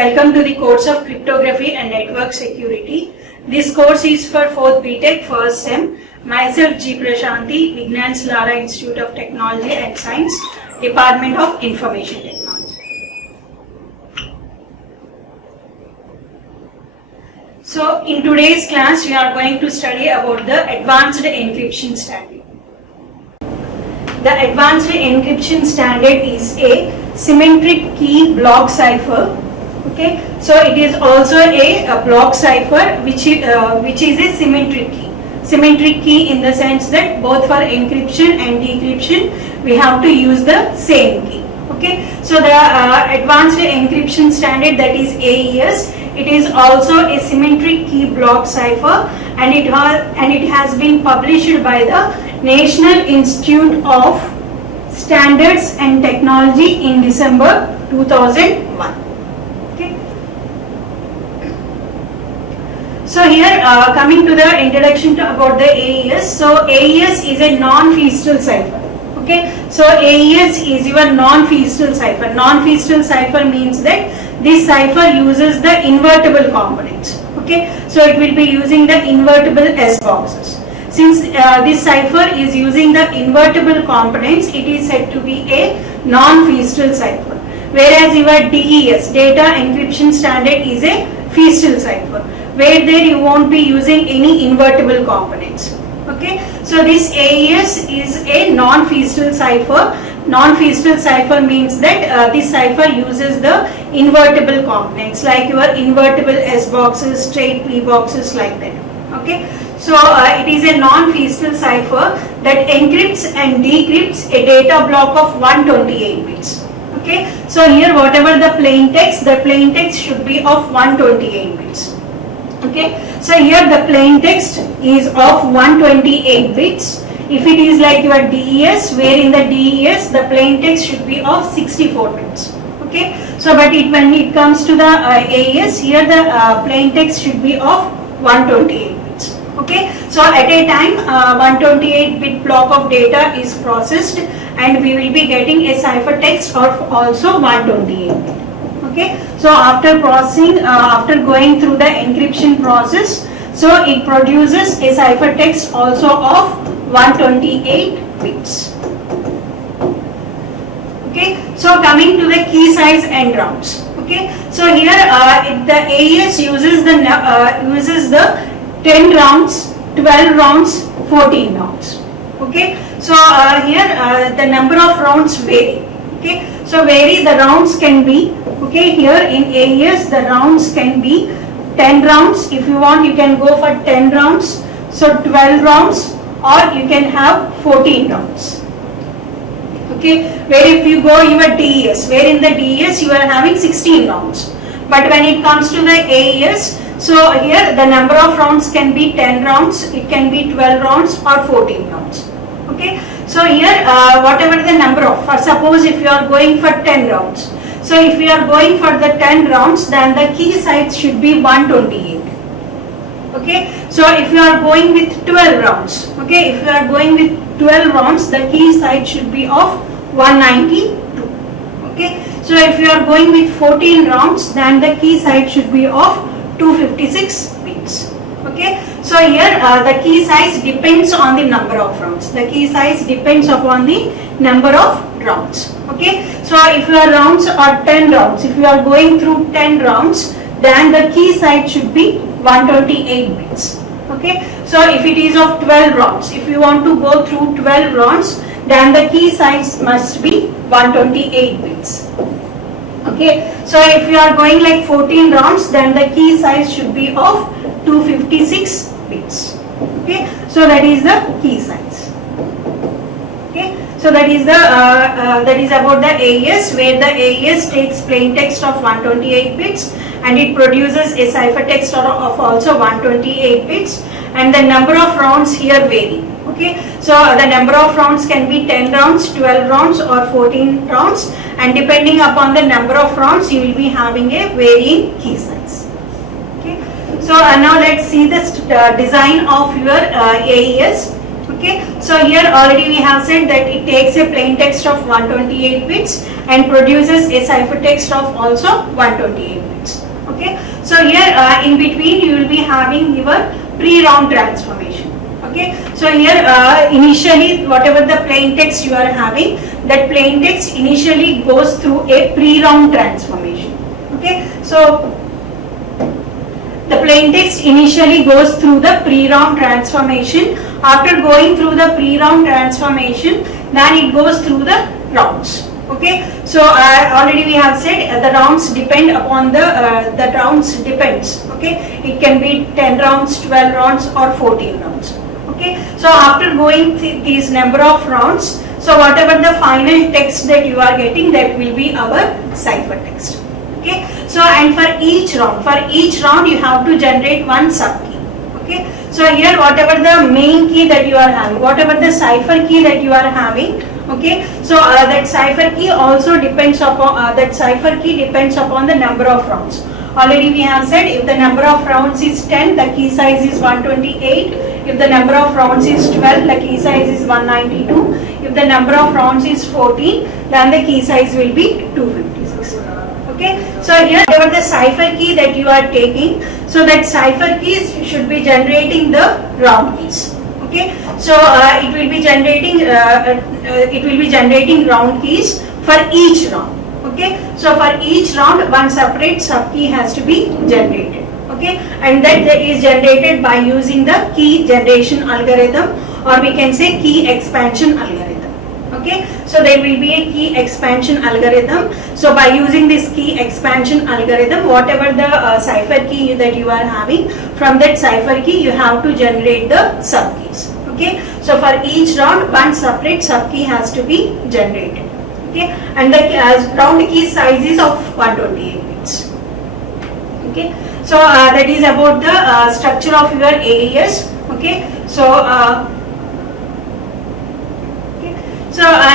Welcome to the course of Cryptography and Network Security. This course is for 4th BTech first sem. Myself G. Prashanti, Vignan Lara Institute of Technology and Science, Department of Information Technology. So in today's class we are going to study about the advanced encryption standard. The advanced encryption standard is a symmetric key block cipher. Okay, so it is also a block cipher which is a symmetric key. Symmetric key in the sense that both for encryption and decryption we have to use the same key. Okay, so the advanced encryption standard, that is AES, it is also a symmetric key block cipher, and it has been published by the National Institute of Standards and Technology in December 2001. Okay. So here coming to the introduction about the AES. So AES is a non-feasible cipher. Okay. So AES is your non-feasible cipher. Non-feasible cipher means that this cipher uses the invertible components. Okay. So it will be using the invertible S boxes. Since this cipher is using the invertible components, it is said to be a non-feasible cipher. Whereas your DES, data encryption standard, is a feasible cipher, where there you won't be using any invertible components. Okay, so this AES is a non-feasible cipher. Non-feasible cipher means that this cipher uses the invertible components like your invertible S boxes, straight P boxes, like that. Okay, so it is a non-feasible cipher that encrypts and decrypts a data block of 128 bits. Okay, so here whatever the plain text should be of 128 bits. Okay, so here the plain text is of 128 bits. If it is like your DES, where in the DES the plain text should be of 64 bits. Okay, so but when it comes to the AES, here the plain text should be of 128 bits. Okay, so at a time 128 bit block of data is processed, and we will be getting a cipher text of also 128 bit. Okay, so after processing, after going through the encryption process, so it produces a cipher text also of 128 bits. Okay, so coming to the key size and rounds. Okay, so here the AES uses the 10 rounds, 12 rounds, 14 rounds. Okay, so here the number of rounds vary. Okay, so vary the rounds can be, okay, here in AES the rounds can be 10 rounds. If you want, you can go for 10 rounds, so 12 rounds, or you can have 14 rounds. Okay, where if you go your DES, where in the DES you are having 16 rounds, but when it comes to the AES, so here the number of rounds can be 10 rounds, it can be 12 rounds or 14 rounds. Okay, so here whatever the number of, for suppose if you are going for 10 rounds, so if you are going for the 10 rounds, then the key size should be 128. Okay, so if you are going with 12 rounds, okay, if you are going with 12 rounds, the key size should be of 192. Okay, so if you are going with 14 rounds, then the key size should be of 256 bits. Okay, so here the key size depends on the number of rounds. The key size depends upon the number of rounds. Okay, so if your rounds are 10 rounds, if you are going through 10 rounds, then the key size should be 128 bits. Okay, so if it is of 12 rounds, if you want to go through 12 rounds, then the key size must be 128 bits. Okay, so if you are going like 14 rounds, then the key size should be of 256 bits. Okay, so that is the key size. Okay, so that is the that is about the AES, where the AES takes plain text of 128 bits and it produces a cipher text of also 128 bits, and the number of rounds here vary. Okay, so the number of rounds can be 10 rounds, 12 rounds or 14 rounds, and depending upon the number of rounds you will be having a varying key size. Okay, so now let's see the design of your AES. Okay, so here already we have said that it takes a plain text of 128 bits and produces a ciphertext of also 128 bits. Okay, so here in between you will be having your pre-round transformation. Okay, so here initially whatever the plain text you are having, that plain text initially goes through a pre-round transformation. Okay, so the plain text initially goes through the pre-round transformation. After going through the pre-round transformation, then it goes through the rounds. Okay, so already we have said the rounds depend upon the rounds depends. Okay, it can be 10 rounds, 12 rounds or 14 rounds. Okay, so after going these number of rounds, so whatever the final text that you are getting, that will be our ciphertext. Okay, so and for each round you have to generate one subkey. Okay, so here whatever the main key that you are having, whatever the cipher key that you are having, okay, so that cipher key also depends upon the number of rounds. Already we have said if the number of rounds is 10, the key size is 128. If the number of rounds is 12, the key size is 192. If the number of rounds is 14, then the key size will be 256. Okay, so here whatever the cipher key that you are taking, so that cipher keys should be generating the round keys. Okay, so it will be generating round keys for each round. Okay, so for each round one separate subkey has to be generated. Okay, and that is generated by using the key generation algorithm, or we can say key expansion algorithm. Okay, so there will be a key expansion algorithm. So by using this key expansion algorithm, whatever the cipher key that you are having, from that cipher key you have to generate the subkeys. Okay, so for each round one separate subkey has to be generated. Okay, and the round key size is of 128 bits. Okay, so that is about the structure of your AES. Okay, so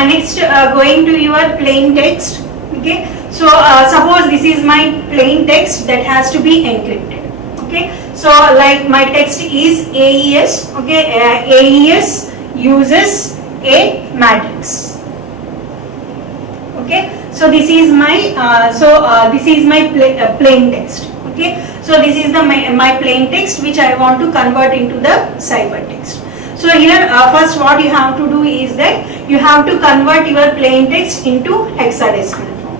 next going to your plain text. Okay, so suppose this is my plain text that has to be encrypted. Okay, so like my text is AES. Okay, AES uses a matrix. Okay, so this is my plain text. Okay, so this is the my plain text which I want to convert into the ciphertext. So here first what you have to do is that you have to convert your plain text into hexadecimal form.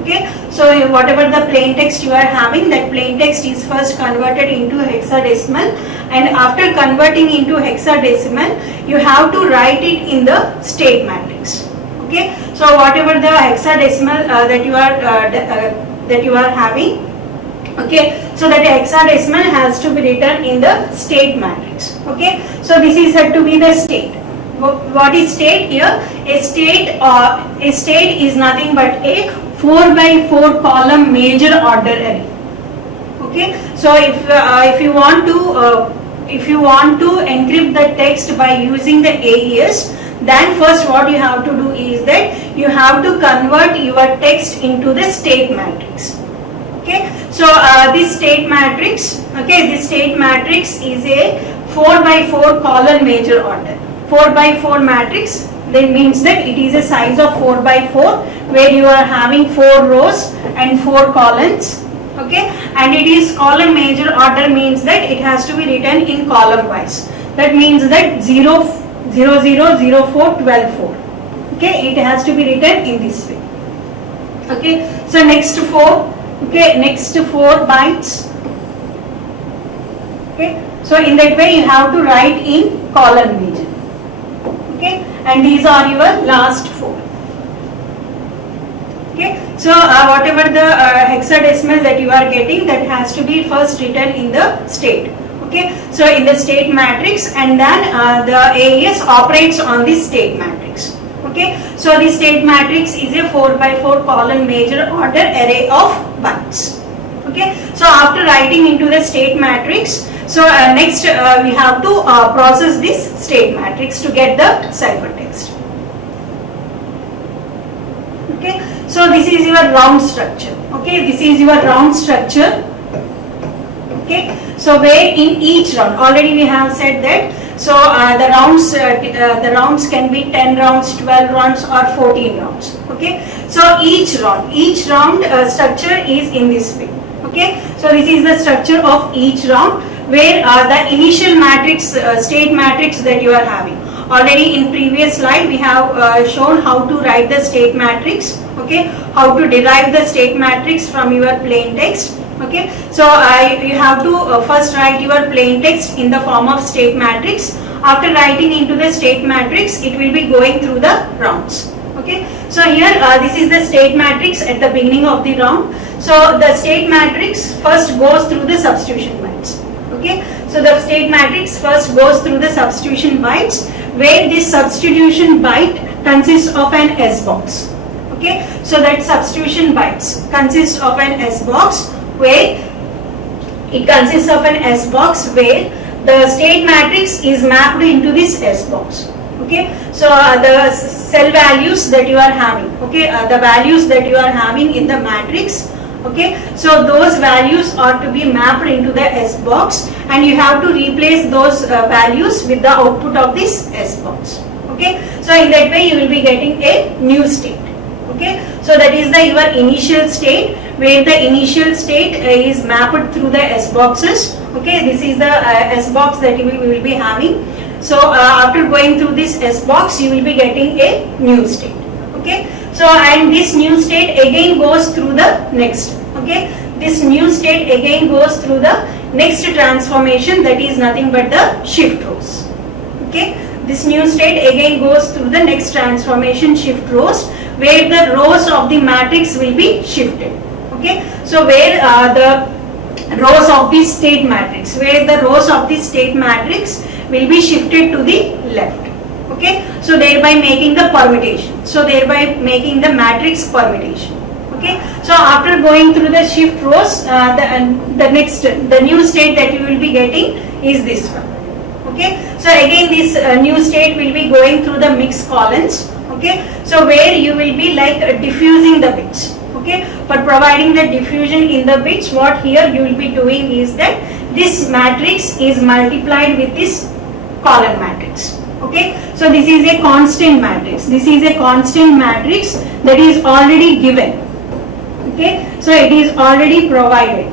Okay, so whatever the plain text you are having, that plain text is first converted into hexadecimal, and after converting into hexadecimal you have to write it in the state matrix. Okay, so whatever the hexadecimal that you are having, okay, so that hexadecimal has to be written in the state matrix. Okay, so this is said to be the state. What is state here? A state is nothing but a 4x4 column major order array. Okay, so if you want to encrypt the text by using the AES, then first what you have to do is that you have to convert your text into the state matrix. Okay, so this state matrix, this state matrix is a 4x4 column major order. 4x4 matrix, that means that it is a size of 4x4 where you are having 4 rows and 4 columns. Okay, and it is column major order means that it has to be written in column wise. That means that 0, 0, 0, 0, 4, 12, 4. Okay, it has to be written in this way. Okay, so next 4 bytes. Okay, so in that way you have to write in column major. Okay, and these are your last 4. Okay, so whatever the hexadecimal that you are getting, that has to be first written in the state. Okay, so in the state matrix, and then the AES operates on this state matrix. Okay, so the state matrix is a 4x4 column major order array of bytes. Okay, so after writing into the state matrix, so next we have to process this state matrix to get the ciphertext. Okay, so this is your round structure. Okay, this is your round structure. Okay, so where in each round, already we have said that, so the rounds can be 10 rounds, 12 rounds or 14 rounds. Okay, so each round structure is in this way. Okay, so this is the structure of each round, where the initial matrix, state matrix that you are having. Already in previous slide we have shown how to write the state matrix, okay, how to derive the state matrix from your plain text. Okay, so you have to first write your plain text in the form of state matrix. After writing into the state matrix, it will be going through the rounds. Okay, so here this is the state matrix at the beginning of the round. So the state matrix first goes through the substitution bytes. Okay, so the state matrix first goes through the substitution bytes, where this substitution byte consists of an S box. Okay, so that substitution bytes consists of an S box, where it consists of an S box where the state matrix is mapped into this S box. Okay, so the cell values that you are having, okay, the values that you are having in the matrix, okay, so those values are to be mapped into the S box, and you have to replace those values with the output of this S box. Okay, so in that way you will be getting a new state. Okay, so that is the your initial state, where the initial state is mapped through the S boxes. Okay, this is the S box that we will be having. So after going through this S box, you will be getting a new state. Okay, so and this new state again goes through the next. Okay, this new state again goes through the next transformation, that is nothing but the shift rows. Okay, this new state again goes through the next transformation, shift rows, where the rows of the matrix will be shifted. Okay, so where the rows of the state matrix, where the rows of the state matrix will be shifted to the left. Okay, so thereby making the permutation, so thereby making the matrix permutation. Okay, so after going through the shift rows, the new state that you will be getting is this one. Okay, so again this new state will be going through the mixed columns. Okay, so where you will be like diffusing the bits. Okay, for providing the diffusion in the bits, what here you will be doing is that this matrix is multiplied with this column matrix. Okay, so this is a constant matrix. This is a constant matrix that is already given. Okay, so it is already provided.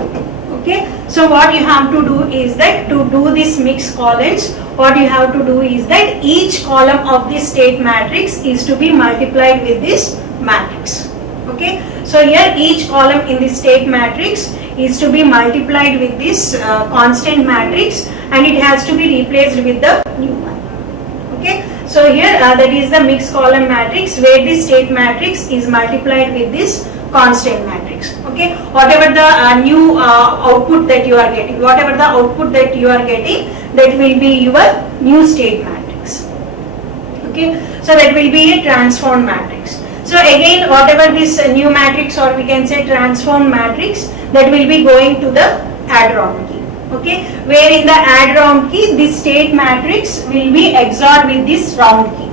Okay, so what you have to do is that to do this mixed columns, what you have to do is that each column of this state matrix is to be multiplied with this matrix. Okay, so here each column in this state matrix is to be multiplied with this constant matrix, and it has to be replaced with the new one. Okay, so here that is the mixed column matrix, where this state matrix is multiplied with this constant matrix. Okay, whatever the new output that you are getting, whatever the output that you are getting, that will be your new state matrix. Okay, so that will be a transformed matrix. So again, whatever this new matrix, or we can say transformed matrix, that will be going to the add round key. Okay, where in the add round key, this state matrix will be XORed with this round key.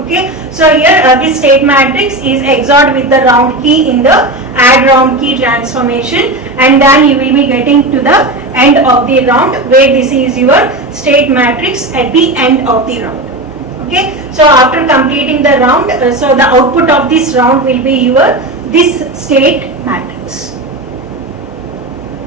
Okay, so here this state matrix is XORed with the round key in the add round key transformation, and then you will be getting to the end of the round, where this is your state matrix at the end of the round. Okay, so after completing the round, so the output of this round will be your this state matrix.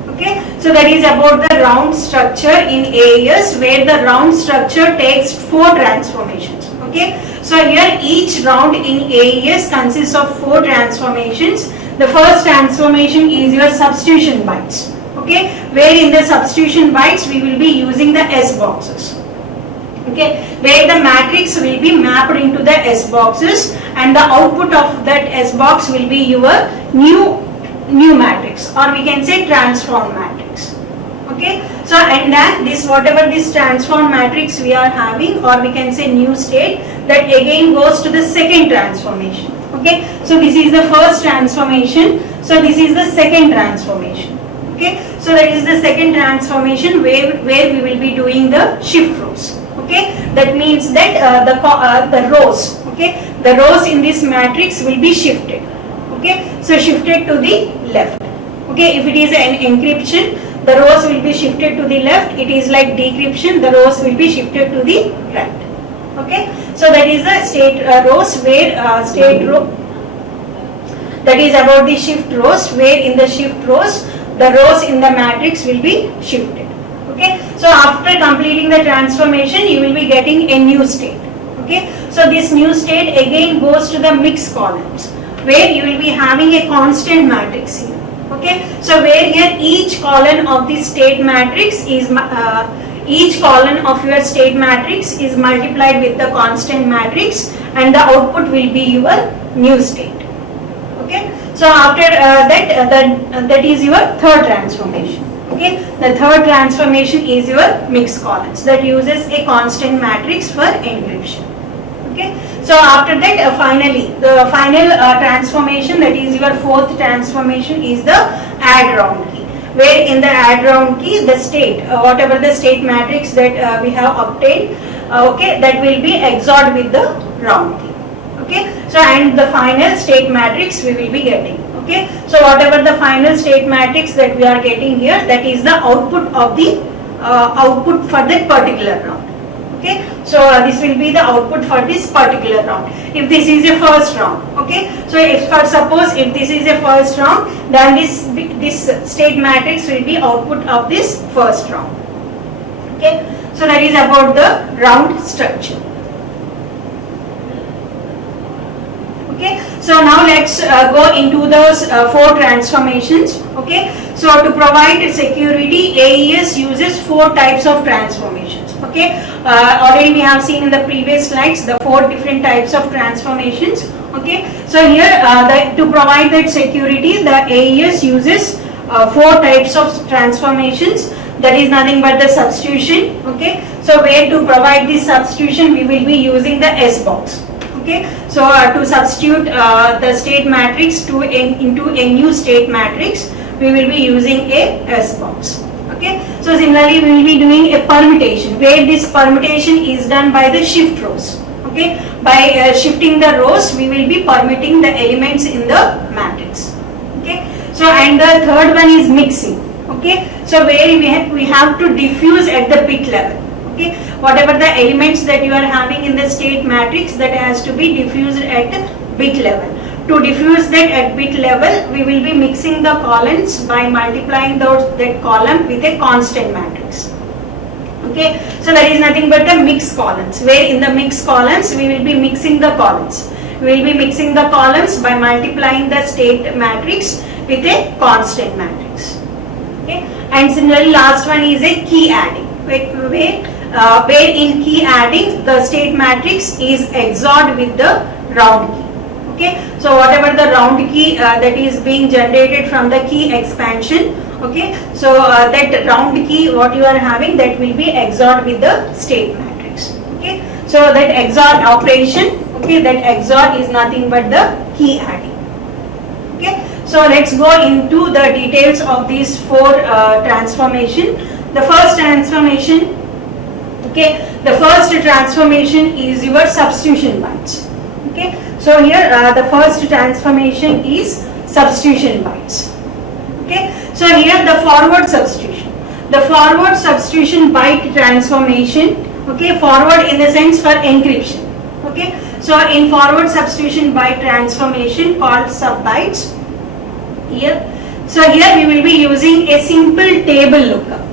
Okay, so that is about the round structure in AES, where the round structure takes 4 transformations. Okay, so here each round in AES consists of 4 transformations. The first transformation is your substitution bytes. Okay, where in the substitution bytes we will be using the S boxes. Okay, where the matrix will be mapped into the S boxes, and the output of that S box will be your new matrix, or we can say transformed matrix. Okay, so and then this whatever this transformed matrix we are having, or we can say new state, that again goes to the second transformation. Okay, so this is the first transformation, so this is the second transformation. Okay, so that is the second transformation, where we will be doing the shift rows. Okay, that means that the rows, okay, the rows in this matrix will be shifted. Okay, so shifted to the left. Okay, if it is an encryption, the rows will be shifted to the left. It is like decryption, the rows will be shifted to the right. Okay, so that is the state rows, where state row, that is about the shift rows, where in the shift rows the rows in the matrix will be shifted. Okay, so after completing the transformation, you will be getting a new state. Okay, so this new state again goes to the mixed columns, where you will be having a constant matrix here. Okay, so where here each column of the state matrix is each column of your state matrix is multiplied with the constant matrix, and the output will be your new state. Okay, so after that is your third transformation. Okay, the third transformation is your mixed columns that uses a constant matrix for encryption. Okay, so after that finally the final transformation, that is your fourth transformation, is the add round key, where in the add round key the state whatever the state matrix that we have obtained, okay, that will be XORed with the round key. Okay, so and the final state matrix we will be getting. Okay, so whatever the final state matrix that we are getting here, that is the output of the output for that particular round. Okay, so this will be the output for this particular round. If this is a first round, okay, so if for suppose if this is a first round, then this state matrix will be output of this first round. Okay, so that is about the round structure. Okay, so now let's go into those four transformations. Okay, so to provide security, AES uses four types of transformations. Okay, already we have seen in the previous slides the four different types of transformations. Okay, so here to provide that security, the AES uses four types of transformations. That is nothing but the substitution. Okay, so where to provide this substitution, we will be using the S box. Okay, so to substitute the state matrix into a new state matrix, we will be using a S box. Okay, so similarly we will be doing a permutation, where this permutation is done by the shift rows. Okay, by shifting the rows, we will be permuting the elements in the matrix. Okay, so and the third one is mixing. Okay, so where we have to diffuse at the bit level. Okay, whatever the elements that you are having in the state matrix, that has to be diffused at bit level. To diffuse that at bit level, we will be mixing the columns by multiplying that column with a constant matrix. Okay, so that is nothing but the mixed columns, where in the mixed columns we will be mixing the columns. We will be mixing the columns by multiplying the state matrix with a constant matrix. Okay, and similarly last one is a key adding, where in key adding the state matrix is XORed with the round key. Okay, so whatever the round key that is being generated from the key expansion, okay, so that round key what you are having, that will be XORed with the state matrix. Okay, so that XOR operation, okay, that XOR is nothing but the key adding. Okay, so let's go into the details of these four transformation. The first transformation, okay, the first transformation is your substitution bytes. Okay, so here the first transformation is substitution bytes. Okay, so here the forward substitution. The forward substitution byte transformation, okay, forward in the sense for encryption. Okay, so in forward substitution byte transformation called sub bytes, here, so here we will be using a simple table lookup.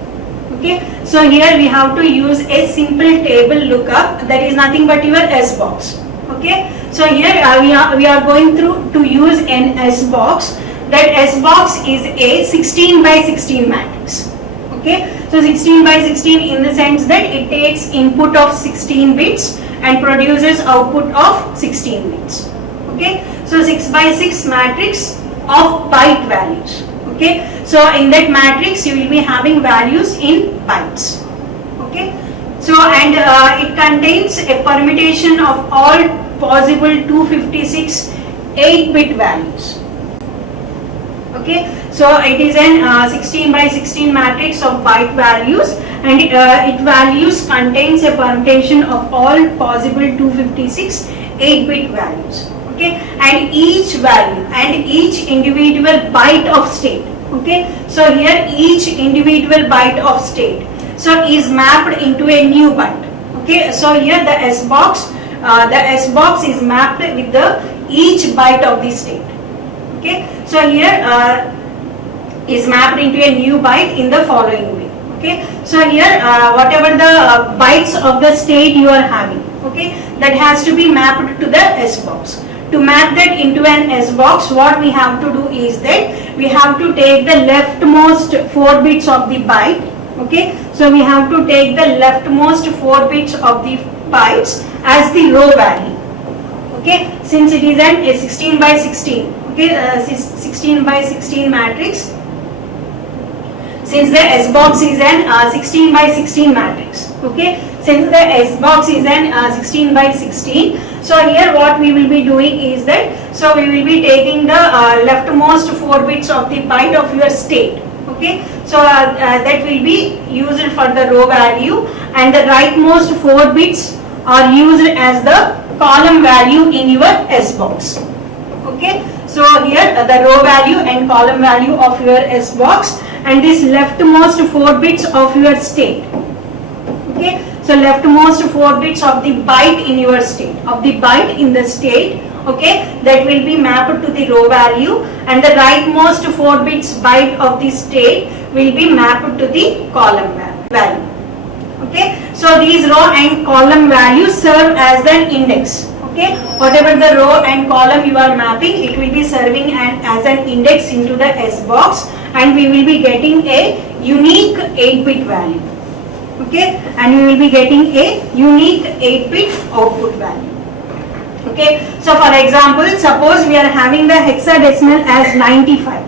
Okay, so here we have to use a simple table lookup, that is nothing but your S box. Okay, so here we are going through to use an S box. That S box is a 16 by 16 matrix. Okay, so 16 by 16 in the sense that it takes input of 16 bits and produces output of 16 bits. Okay, so 6 by 6 matrix of byte values. Okay, so in that matrix you will be having values in bytes. Okay, so and it contains a permutation of all possible 256 8-bit values. Okay, so it is an 16 by 16 matrix of byte values, and it values contains a permutation of all possible 256 8-bit values. Okay, and each value and each individual byte of state. Okay, so here each individual byte of state, so is mapped into a new byte. Okay, so here the S box is mapped with the each byte of the state. Okay, so here is mapped into a new byte in the following way. Okay, so here whatever the bytes of the state you are having, okay, that has to be mapped to the S box. To map that into an S box, what we have to do is that we have to take the leftmost 4 bits of the byte. Okay, so we have to take the leftmost 4 bits of the bytes as the row value. Okay, since it is an 16 by 16, okay, 16 by 16 matrix. Since the S box is an 16 by 16 matrix, okay, since the S box is an 16 by 16, so here what we will be doing is that, so we will be taking the leftmost 4 bits of the byte of your state, okay, so that will be used for the row value, and the rightmost 4 bits are used as the column value in your S box, okay. So here the row value and column value of your S box, and this leftmost 4 bits of your state. Okay, so leftmost 4 bits of the byte in your state, of the byte in the state, okay, that will be mapped to the row value, and the rightmost 4 bits byte of the state will be mapped to the column value. Okay, so these row and column values serve as an index. Okay, whatever the row and column you are mapping, it will be serving as an index into the S box, and we will be getting a unique 8-bit value. Okay, and we will be getting a unique 8-bit output value. Okay, so for example, suppose we are having the hexadecimal as 95.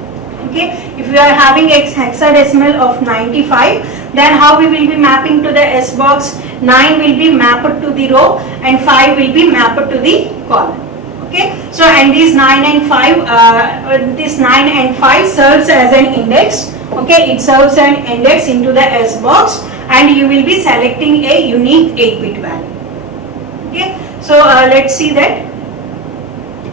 Okay, if we are having a hexadecimal of 95, then how we will be mapping to the S box? 9 will be mapped to the row and 5 will be mapped to the column. Okay, so and these 9 and 5, this 9 and 5 serves as an index. Okay, it serves an index into the S box, and you will be selecting a unique 8-bit value. Okay, so let's see that.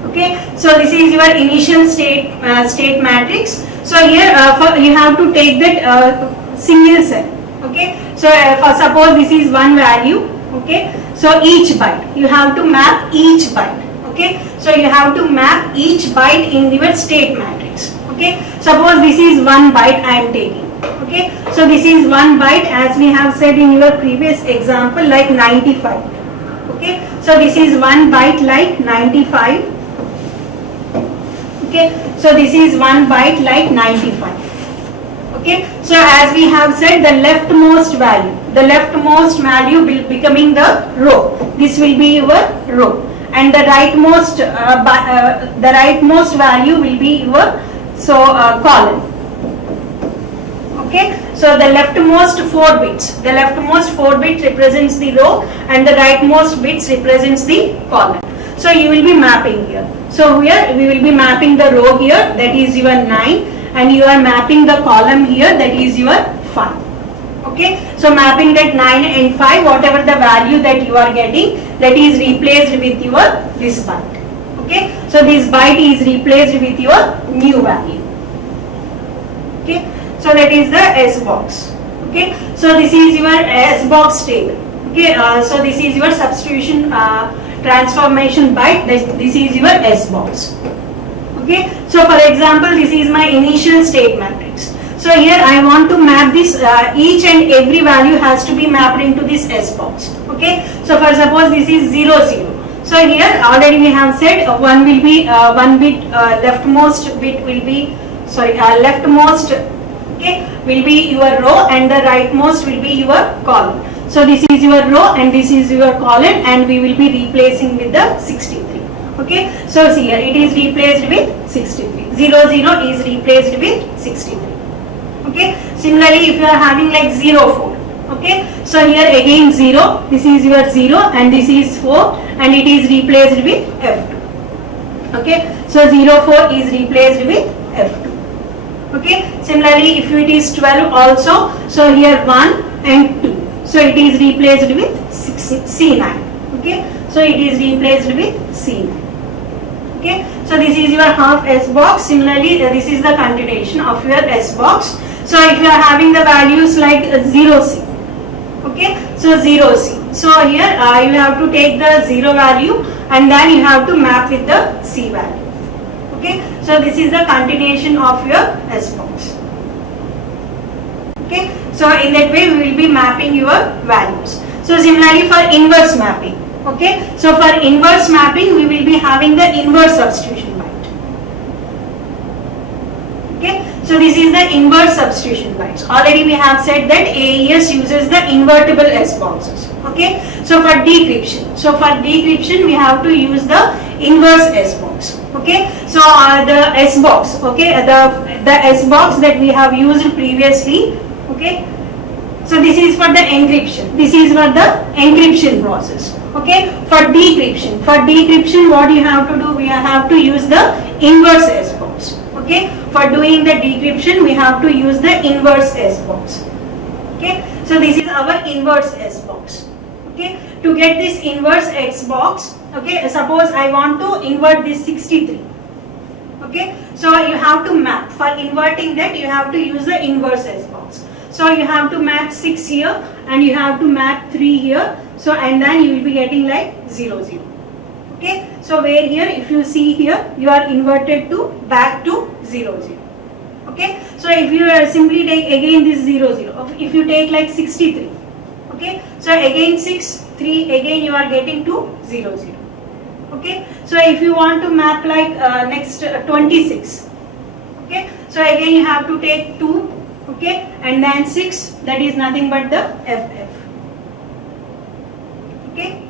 Okay, so this is your initial state matrix. So here you have to take that single cell. Okay, so for suppose this is one value. Okay, so each byte you have to map each byte. Okay, so you have to map each byte in your state matrix. Okay, suppose this is 1 byte I am taking. Okay, so this is 1 byte, as we have said in your previous example, like 95. Okay, so this is 1 byte like 95. Okay, so this is 1 byte like 95. Okay, so as we have said, the leftmost value will becoming the row. This will be your row, and the rightmost value will be your column. Okay, so the leftmost 4 bits represents the row, and the rightmost bits represents the column. So you will be mapping here. So here we will be mapping the row here, that is your 9, and you are mapping the column here, that is your 5. Okay, so mapping that 9 and 5, whatever the value that you are getting, that is replaced with your this byte. Okay, so this byte is replaced with your new value. Okay, so that is the S box. Okay, so this is your S box table. Okay, so this is your substitution transformation byte. This is your S box. Okay, so for example, this is my initial state matrix. So here I want to map this, each and every value has to be mapped into this S box. Okay, so for suppose this is 0, 0. So here already we have said one will be 1 bit, leftmost bit will be, leftmost, okay, will be your row, and the rightmost will be your column. So this is your row and this is your column, and we will be replacing with the 63. Okay, so see here it is replaced with 63. 0, 0 is replaced with 63. Okay, similarly if you are having like 0, 4. Okay, so here again 0, this is your 0 and this is 4, and it is replaced with F2. Okay, so 0, 4 is replaced with F2. Okay, similarly if it is 12 also, so here 1 and 2, so it is replaced with C9. Okay, so it is replaced with C9. Okay, so this is your half S box. Similarly, this is the continuation of your S box. So if you are having the values like 0C, okay, so 0C. So here you have to take the 0 value and then you have to map with the C value. Okay, so this is the continuation of your S box. Okay, so in that way we will be mapping your values. So similarly for inverse mapping, okay, so for inverse mapping we will be having the inverse substitution byte. Okay, so this is the inverse substitution bytes. Already we have said that AES uses the invertible S boxes. Okay, so for decryption we have to use the inverse S box. Okay, so the S box, okay, the S box that we have used previously. Okay, so this is for the encryption. This is for the encryption process. Okay, for decryption what you have to do, we have to use the inverse S box. Okay, for doing the decryption we have to use the inverse S box. Okay, so this is our inverse S box. Okay, to get this inverse X box, okay, suppose I want to invert this 63. Okay, so you have to map. For inverting that you have to use the inverse S box. So you have to map 6 here and you have to map 3 here. So and then you will be getting like 0 0. Okay, so where here if you see here you are inverted to back to 0 0. Okay, so if you simply take again this 0 0, if you take like 63. Okay, so again 6 3 again you are getting to 0 0. Okay, so if you want to map like next 26. Okay, so again you have to take 2. Okay, and then 6, that is nothing but the FF. Okay,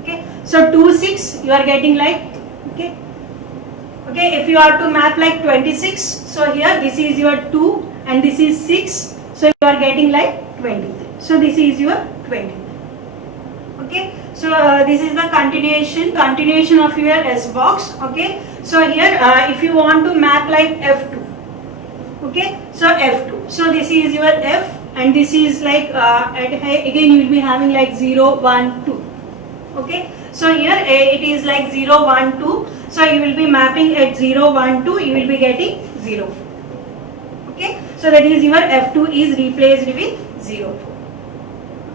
okay, so 2 6 you are getting like, okay, okay, if you are to map like 26, so here this is your 2 and this is 6, so you are getting like 23. So this is your 23. Okay, so this is the continuation of your S box. Okay, so here if you want to map like F2. Okay, so F2, so this is your F and this is like again you will be having like 0 1 2. Okay, so here it is like 0 1 2, so you will be mapping at 0 1 2, you will be getting 0 4. Okay, so that is your F2 is replaced with 0 4.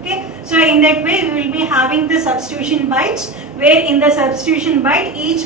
Okay, so in that way we will be having the substitution bytes, where in the substitution byte each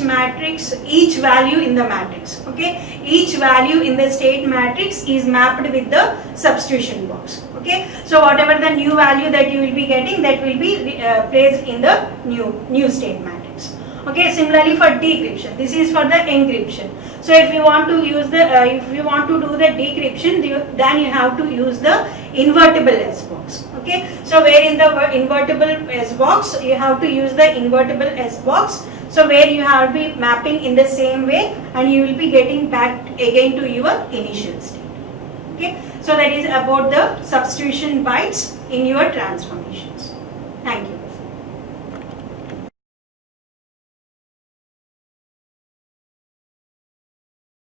value in the matrix, okay, each value in the state matrix is mapped with the substitution box. Okay, so whatever the new value that you will be getting, that will be placed in the new state matrix. Okay, similarly for decryption, this is for the encryption. So if you want to use the if you want to do the decryption, then you have to use the invertible S box. Okay, so where in the invertible S box you have to use the invertible S box. So where you have to be mapping in the same way and you will be getting back again to your initial state. Okay, so that is about the substitution bytes in your transformations.